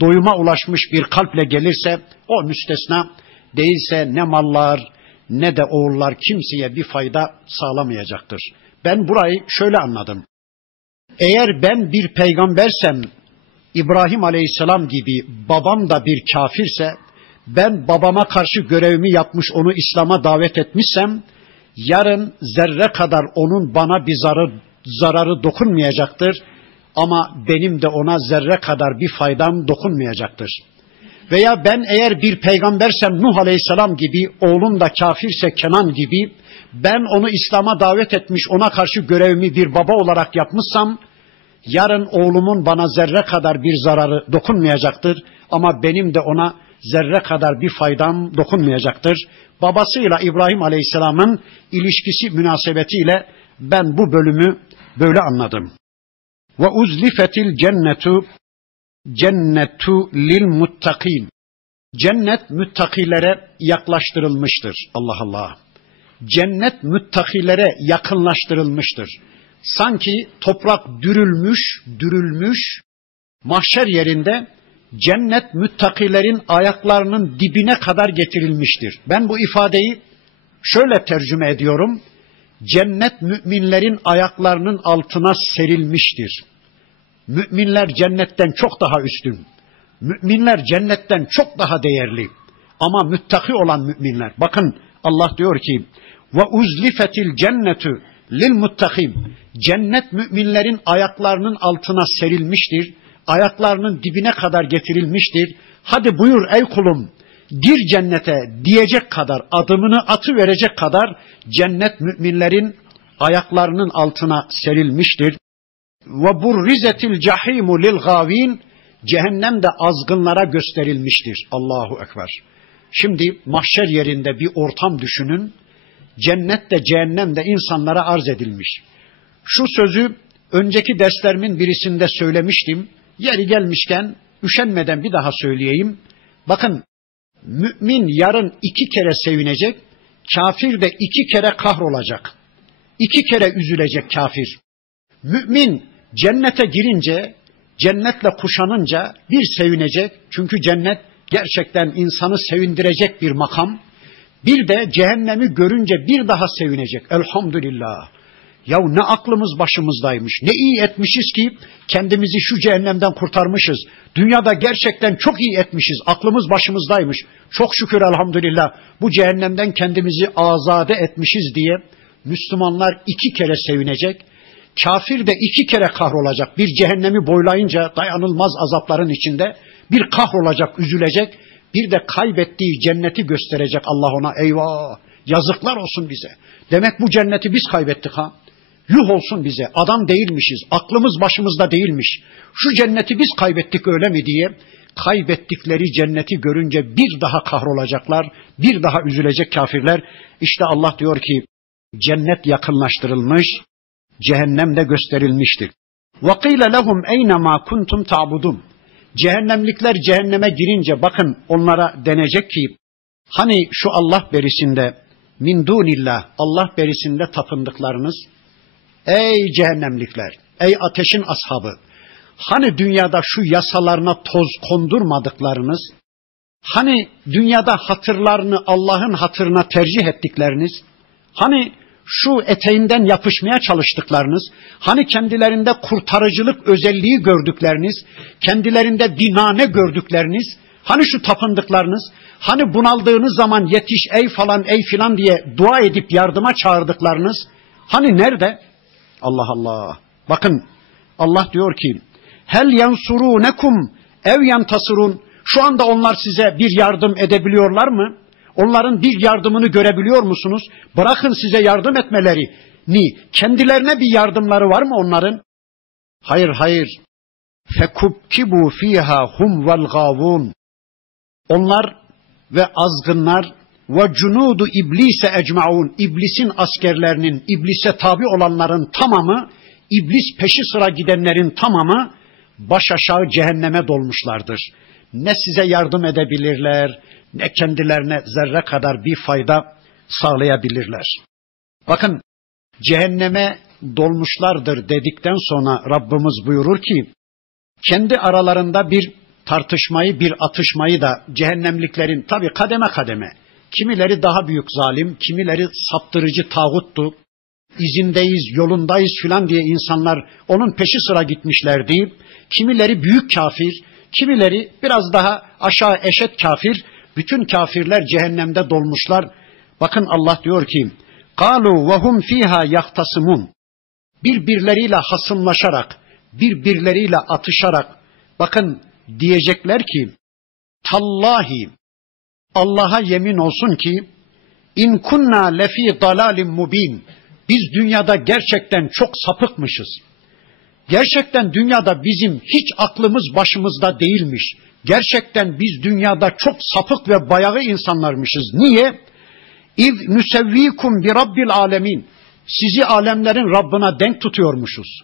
doyuma ulaşmış bir kalple gelirse o müstesna değilse ne mallar ne de oğullar kimseye bir fayda sağlamayacaktır. Ben burayı şöyle anladım. Eğer ben bir peygambersem İbrahim Aleyhisselam gibi babam da bir kafirse ben babama karşı görevimi yapmış onu İslam'a davet etmişsem yarın zerre kadar onun bana bir zararı, zararı dokunmayacaktır ama benim de ona zerre kadar bir faydam dokunmayacaktır. Veya ben eğer bir peygambersem Nuh Aleyhisselam gibi, oğlum da kafirse Kenan gibi, ben onu İslam'a davet etmiş, ona karşı görevimi bir baba olarak yapmışsam, yarın oğlumun bana zerre kadar bir zararı dokunmayacaktır ama benim de ona zerre kadar bir faydam dokunmayacaktır. Babasıyla İbrahim Aleyhisselam'ın ilişkisi münasebetiyle ben bu bölümü böyle anladım. Ve uzlifetil cennetu cennetu lil muttakin. Cennet müttakilere yaklaştırılmıştır. Allah Allah. Cennet müttakilere yakınlaştırılmıştır. Sanki toprak dürülmüş, dürülmüş, mahşer yerinde cennet müttakilerin ayaklarının dibine kadar getirilmiştir. Ben bu ifadeyi şöyle tercüme ediyorum. Cennet müminlerin ayaklarının altına serilmiştir. Müminler cennetten çok daha üstün. Müminler cennetten çok daha değerli. Ama müttaki olan müminler. Bakın Allah diyor ki ve uzlifetil cennetu lil muttakim. Cennet müminlerin ayaklarının altına serilmiştir. Ayaklarının dibine kadar getirilmiştir. Hadi buyur ey kulum gir cennete diyecek kadar adımını atı verecek kadar cennet müminlerin ayaklarının altına serilmiştir ve burrizetil cahimu lil gavin cehennem de azgınlara gösterilmiştir. Allahu ekber. Şimdi mahşer yerinde bir ortam düşünün. Cennet de cehennem de insanlara arz edilmiş. Şu sözü önceki derslerimin birisinde söylemiştim. Yeri gelmişken üşenmeden bir daha söyleyeyim. Bakın mümin yarın iki kere sevinecek, kafir de iki kere kahrolacak. İki kere üzülecek kafir. Mümin Cennete girince, cennetle kuşanınca bir sevinecek. Çünkü cennet gerçekten insanı sevindirecek bir makam. Bir de cehennemi görünce bir daha sevinecek. Elhamdülillah. Ya ne aklımız başımızdaymış. Ne iyi etmişiz ki kendimizi şu cehennemden kurtarmışız. Dünyada gerçekten çok iyi etmişiz. Aklımız başımızdaymış. Çok şükür elhamdülillah bu cehennemden kendimizi azade etmişiz diye Müslümanlar iki kere sevinecek. Kafir de iki kere kahrolacak. Bir cehennemi boylayınca dayanılmaz azapların içinde bir kahrolacak, üzülecek. Bir de kaybettiği cenneti gösterecek Allah ona. Eyvah! Yazıklar olsun bize. Demek bu cenneti biz kaybettik ha. Yuh olsun bize. Adam değilmişiz. Aklımız başımızda değilmiş. Şu cenneti biz kaybettik öyle mi diye kaybettikleri cenneti görünce bir daha kahrolacaklar, bir daha üzülecek kafirler. İşte Allah diyor ki cennet yakınlaştırılmış, cehennem de gösterilmiştir. وَقِيلَ لَهُمْ اَيْنَ مَا كُنْتُمْ تَعْبُدُونَ Cehennemlikler cehenneme girince bakın onlara denecek ki hani şu Allah berisinde min dunillah Allah berisinde tapındıklarınız ey cehennemlikler ey ateşin ashabı hani dünyada şu yasalarına toz kondurmadıklarınız hani dünyada hatırlarını Allah'ın hatırına tercih ettikleriniz hani şu eteğinden yapışmaya çalıştıklarınız, hani kendilerinde kurtarıcılık özelliği gördükleriniz, kendilerinde dinane gördükleriniz, hani şu tapındıklarınız, hani bunaldığınız zaman yetiş ey falan ey filan diye dua edip yardıma çağırdıklarınız, hani nerede? Allah Allah. Bakın Allah diyor ki, hel yansurunekum ev yantasırun. Şu anda onlar size bir yardım edebiliyorlar mı? Onların bir yardımını görebiliyor musunuz? Bırakın size yardım etmeleri. Ni kendilerine bir yardımları var mı onların? Hayır hayır. Fekubkibu fiha hum vel gavun. Onlar ve azgınlar ve cunudu iblise ecmaun. İblisin askerlerinin, iblise tabi olanların tamamı, iblis peşi sıra gidenlerin tamamı baş aşağı cehenneme dolmuşlardır. Ne size yardım edebilirler, ne kendilerine zerre kadar bir fayda sağlayabilirler. Bakın cehenneme dolmuşlardır dedikten sonra Rabbimiz buyurur ki kendi aralarında bir tartışmayı, bir atışmayı da cehennemliklerin tabi kademe kademe. Kimileri daha büyük zalim, kimileri saptırıcı tağuttu. İzindeyiz, yolundayız filan diye insanlar onun peşi sıra gitmişlerdi. Kimileri büyük kafir, kimileri biraz daha aşağı eşet kafir. Bütün kafirler cehennemde dolmuşlar. Bakın Allah diyor ki: "Kalu ve hum fiha yahtasimun." Birbirleriyle hasımlaşarak, birbirleriyle atışarak bakın diyecekler ki: "Tallahi Allah'a yemin olsun ki in kunna lefi dalalim mubin. Biz dünyada gerçekten çok sapıkmışız. Gerçekten dünyada bizim hiç aklımız başımızda değilmiş. Gerçekten biz dünyada çok sapık ve bayağı insanlarmışız. Niye? İz nüsevvikum bi rabbil alemin. Sizi alemlerin Rabbına denk tutuyormuşuz.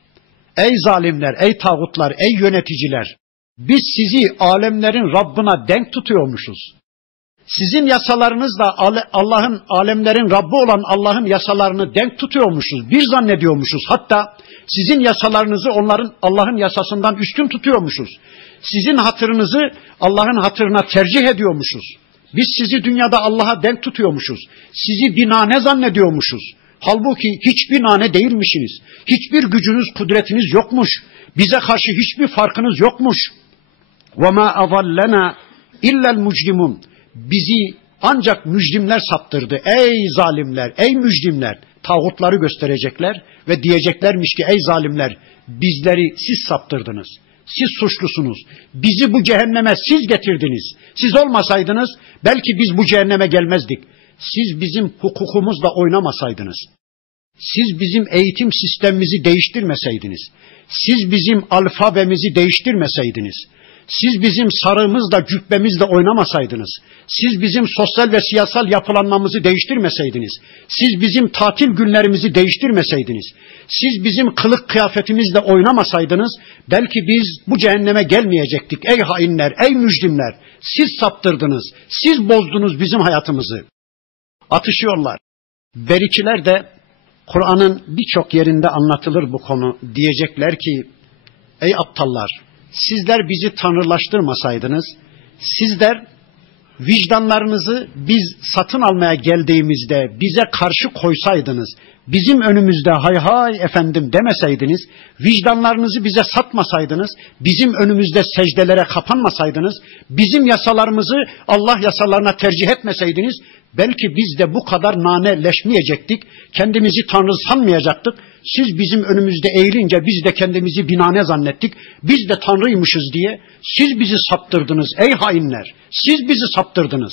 Ey zalimler, ey tağutlar, ey yöneticiler. Biz sizi alemlerin Rabbına denk tutuyormuşuz Sizin yasalarınızla Allah'ın alemlerin Rabbi olan Allah'ın yasalarını denk tutuyormuşuz. Bir zannediyormuşuz. Hatta sizin yasalarınızı onların Allah'ın yasasından üstün tutuyormuşuz. Sizin hatırınızı Allah'ın hatırına tercih ediyormuşuz. Biz sizi dünyada Allah'a denk tutuyormuşuz. Sizi binane zannediyormuşuz. Halbuki hiçbir nane değilmişsiniz. Hiçbir gücünüz, kudretiniz yokmuş. Bize karşı hiçbir farkınız yokmuş. وَمَا أَضَلَّنَا اِلَّا الْمُجْرِمُونَ Bizi ancak mücrimler saptırdı. Ey zalimler, ey mücrimler. Tağutları gösterecekler ve diyeceklermiş ki ey zalimler bizleri siz saptırdınız. Siz suçlusunuz. Bizi bu cehenneme siz getirdiniz. Siz olmasaydınız belki biz bu cehenneme gelmezdik. Siz bizim hukukumuzla oynamasaydınız. Siz bizim eğitim sistemimizi değiştirmeseydiniz. Siz bizim alfabemizi değiştirmeseydiniz. Siz bizim sarığımızla, cübbemizle oynamasaydınız, siz bizim sosyal ve siyasal yapılanmamızı değiştirmeseydiniz, siz bizim tatil günlerimizi değiştirmeseydiniz, siz bizim kılık kıyafetimizle oynamasaydınız, belki biz bu cehenneme gelmeyecektik. Ey hainler, ey mücrimler, siz saptırdınız, siz bozdunuz bizim hayatımızı. Atışıyorlar. Berikiler de Kur'an'ın birçok yerinde anlatılır bu konu. Diyecekler ki, ey aptallar, sizler bizi tanrılaştırmasaydınız, sizler vicdanlarınızı biz satın almaya geldiğimizde bize karşı koysaydınız, bizim önümüzde hay hay efendim demeseydiniz, vicdanlarınızı bize satmasaydınız, bizim önümüzde secdelere kapanmasaydınız, bizim yasalarımızı Allah yasalarına tercih etmeseydiniz, belki biz de bu kadar naneleşmeyecektik, kendimizi tanrı sanmayacaktık, siz bizim önümüzde eğilince biz de kendimizi binane zannettik. Biz de tanrıymışız diye siz bizi saptırdınız ey hainler. Siz bizi saptırdınız.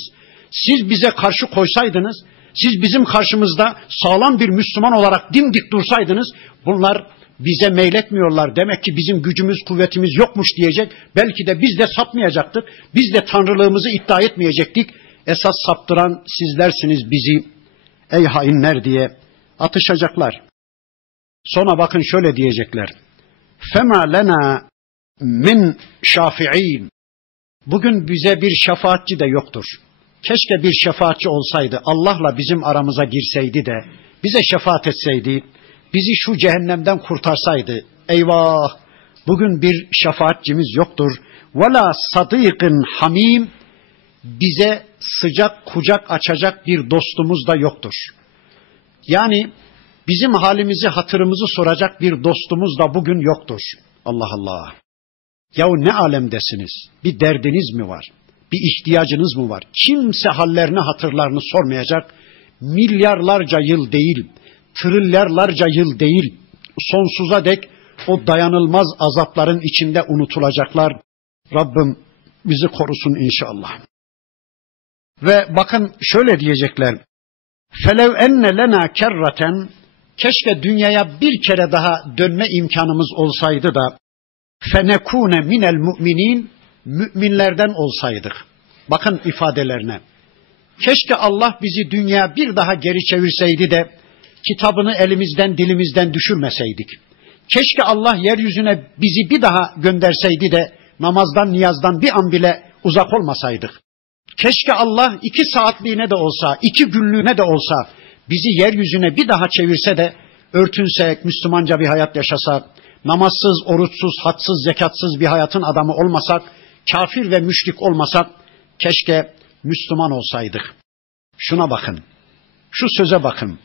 Siz bize karşı koysaydınız, siz bizim karşımızda sağlam bir Müslüman olarak dimdik dursaydınız bunlar bize meyletmiyorlar. Demek ki bizim gücümüz, kuvvetimiz yokmuş diyecek. Belki de biz de sapmayacaktık. Biz de tanrılığımızı iddia etmeyecektik. Esas saptıran sizlersiniz bizi ey hainler diye atışacaklar. Sonra bakın şöyle diyecekler. Fema lena min şafi'in. Bugün bize bir şefaatçi de yoktur. Keşke bir şefaatçi olsaydı, Allah'la bizim aramıza girseydi de, bize şefaat etseydi, bizi şu cehennemden kurtarsaydı. Eyvah! Bugün bir şefaatçimiz yoktur. Vela sadıkın hamim, bize sıcak kucak açacak bir dostumuz da yoktur. Yani Bizim halimizi, hatırımızı soracak bir dostumuz da bugün yoktur. Allah Allah. Yahu ne alemdesiniz? Bir derdiniz mi var? Bir ihtiyacınız mı var? Kimse hallerini, hatırlarını sormayacak. Milyarlarca yıl değil, trilyarlarca yıl değil, sonsuza dek o dayanılmaz azapların içinde unutulacaklar. Rabbim bizi korusun inşallah. Ve bakın şöyle diyecekler. Felev enne lena kerraten Keşke dünyaya bir kere daha dönme imkanımız olsaydı da fenekune minel müminin müminlerden olsaydık. Bakın ifadelerine. Keşke Allah bizi dünya bir daha geri çevirseydi de kitabını elimizden dilimizden düşürmeseydik. Keşke Allah yeryüzüne bizi bir daha gönderseydi de namazdan niyazdan bir an bile uzak olmasaydık. Keşke Allah iki saatliğine de olsa, iki günlüğüne de olsa bizi yeryüzüne bir daha çevirse de örtünsek, Müslümanca bir hayat yaşasak, namazsız, oruçsuz, hatsız, zekatsız bir hayatın adamı olmasak, kafir ve müşrik olmasak keşke Müslüman olsaydık. Şuna bakın. Şu söze bakın.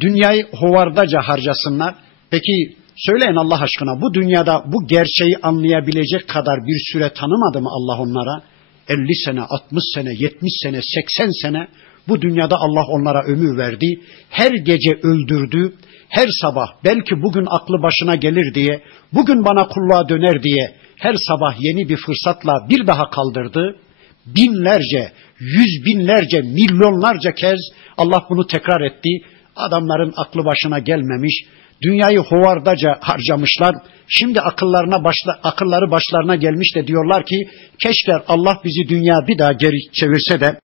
Dünyayı hovardaca harcasınlar. Peki söyleyin Allah aşkına bu dünyada bu gerçeği anlayabilecek kadar bir süre tanımadı mı Allah onlara? 50 sene, 60 sene, 70 sene, 80 sene bu dünyada Allah onlara ömür verdi. Her gece öldürdü. Her sabah belki bugün aklı başına gelir diye, bugün bana kulluğa döner diye her sabah yeni bir fırsatla bir daha kaldırdı. Binlerce, yüz binlerce, milyonlarca kez Allah bunu tekrar etti. Adamların aklı başına gelmemiş, dünyayı hovardaca harcamışlar. Şimdi akıllarına başla, akılları başlarına gelmiş de diyorlar ki keşke Allah bizi dünya bir daha geri çevirse de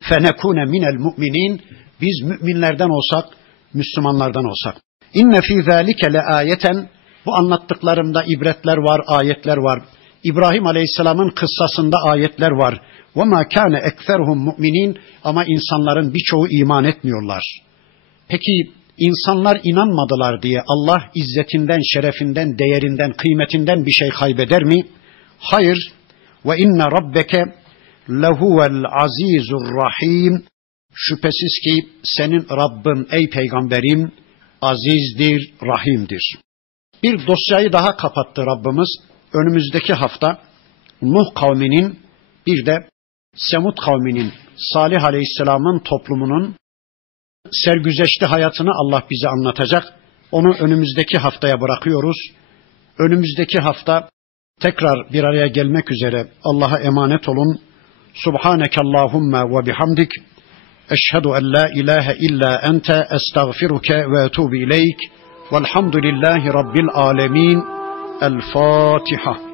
fenekune minel müminin biz müminlerden olsak, Müslümanlardan olsak. İnne fî zâlike le bu anlattıklarımda ibretler var, ayetler var. İbrahim Aleyhisselam'ın kıssasında ayetler var. Ve ma kana ekseruhum mu'minin ama insanların birçoğu iman etmiyorlar. Peki insanlar inanmadılar diye Allah izzetinden, şerefinden, değerinden, kıymetinden bir şey kaybeder mi? Hayır. Ve inne rabbeke lehuvel azizur rahim. Şüphesiz ki senin Rabbin ey peygamberim azizdir, rahimdir. Bir dosyayı daha kapattı Rabbimiz. Önümüzdeki hafta Nuh kavminin bir de Semud kavminin Salih Aleyhisselam'ın toplumunun sergüzeşti hayatını Allah bize anlatacak. Onu önümüzdeki haftaya bırakıyoruz. Önümüzdeki hafta tekrar bir araya gelmek üzere Allah'a emanet olun. سبحانك اللهم وبحمدك أشهد أن لا إله إلا أنت أستغفرك وأتوب إليك والحمد لله رب العالمين. الفاتحة.